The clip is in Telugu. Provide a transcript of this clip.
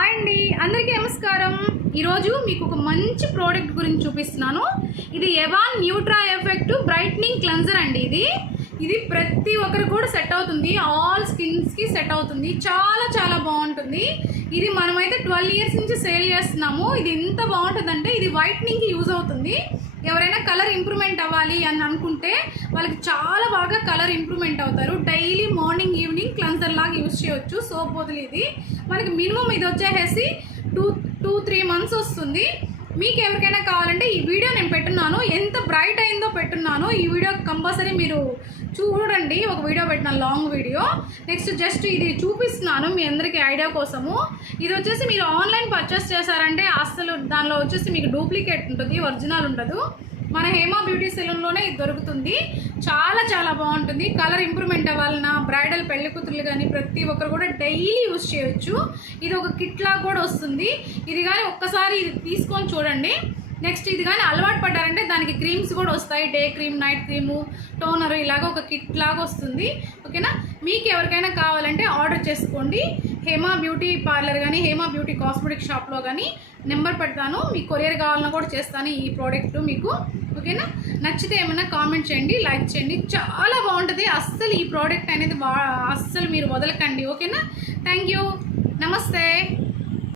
హాయ్ అండి, అందరికీ నమస్కారం. ఈరోజు మీకు ఒక మంచి ప్రోడక్ట్ గురించి చూపిస్తున్నాను. ఇది Evan Nutra effect brightening cleanser అండి. ఇది ప్రతి ఒక్కరు కూడా సెట్ అవుతుంది, ఆల్ స్కిన్స్కి సెట్ అవుతుంది. చాలా చాలా బాగుంటుంది. ఇది మనమైతే 12 ఇయర్స్ నుంచి సేల్ చేస్తున్నాము. ఇది ఎంత బాగుంటుందంటే ఇది వైట్నింగ్కి యూజ్ అవుతుంది. ఎవరైనా కలర్ ఇంప్రూవ్మెంట్ అవ్వాలి అని అనుకుంటే వాళ్ళకి చాలా బాగా కలర్ ఇంప్రూవ్మెంట్ అవుతారు. డైలీ మార్నింగ్ ఈవినింగ్ క్లెన్జర్ లాగా యూజ్ చేయవచ్చు. సోప్ బదులు ఇది మనకి మినిమం ఇది వచ్చేసి 2-3 మంత్స్ వస్తుంది. మీకు ఎవరికైనా కావాలంటే ఈ వీడియో నేను పెట్టున్నాను, ఎంత బ్రైట్ అయిందో పెట్టున్నాను. ఈ వీడియో కంపల్సరీ మీరు చూడండి. ఒక వీడియో పెట్టిన లాంగ్ వీడియో. నెక్స్ట్ జస్ట్ ఇది చూపిస్తున్నాను మీ అందరికీ ఐడియా కోసము. ఇది వచ్చేసి మీరు ఆన్లైన్ పర్చేస్ చేశారంటే అసలు దానిలో వచ్చేసి మీకు డూప్లికేట్ ఉంటుంది, ఒరిజినల్ ఉండదు. మన హేమా బ్యూటీ సెలూన్లోనే ఇది దొరుకుతుంది. చాలా చాలా బాగుంటుంది. కలర్ ఇంప్రూవ్మెంట్ అవ్వాలన్నా బ్రైడల్ పెళ్లి కూతుర్లు కానీ ప్రతి ఒక్కరు కూడా డైలీ యూజ్ చేయొచ్చు. ఇది ఒక కిట్ లాగా కూడా వస్తుంది. ఇది కానీ ఒక్కసారి ఇది తీసుకొని చూడండి. నెక్స్ట్ ఇది కానీ అలవాటు పడ్డారంటే దానికి క్రీమ్స్ కూడా వస్తాయి. Day cream, night cream, toner, ఇలాగ ఒక కిట్ లాగా వస్తుంది. ఓకేనా, మీకు ఎవరికైనా కావాలంటే ఆర్డర్ చేసుకోండి. హేమా బ్యూటీ పార్లర్ కానీ హేమా బ్యూటీ కాస్మెటిక్ షాప్లో కానీ నెంబర్ పెడతాను. మీకు కొరియర్ కావాలన్నా కూడా చేస్తాను ఈ ప్రోడక్ట్ మీకు. ఓకేనా, నచ్చితే ఏమైనా కామెంట్ చేయండి, లైక్ చేయండి. చాలా బాగుంటుంది. అస్సలు ఈ ప్రోడక్ట్ అనేది అస్సలు మీరు వదలకండి. ఓకేనా, థ్యాంక్ యూ, నమస్తే.